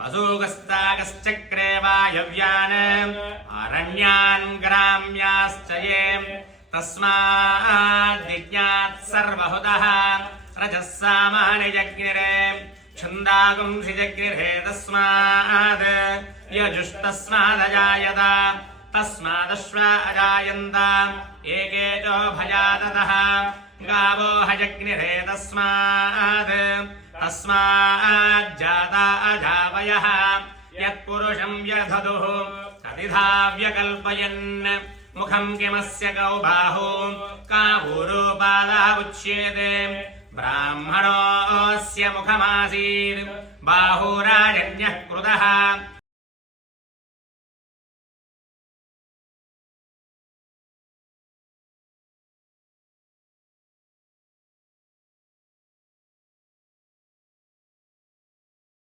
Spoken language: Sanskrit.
वसूगस्तागश्चक्रे वायव्यान् अरण्यान् ग्राम्याश्च ये तस्माद्विज्ञात् सर्वहुतः रजः सामान्यजग्निरे छन्दागुंसि जग्निरे तस्माद् यजुस्तस्मादजायत तस्मादश्वा अजायन्त एके चोभयादतः गावो हजग्निरे तस्माज्जाता अजावयः यत्पुरुषं व्यधदुः तदिधा व्यकल्पयन् मुखं किमस्य कौ बाहु कावूरोपादः उच्येते ब्राह्मणोऽस्य मुखमासीत् बाहुराजन्यः कृतः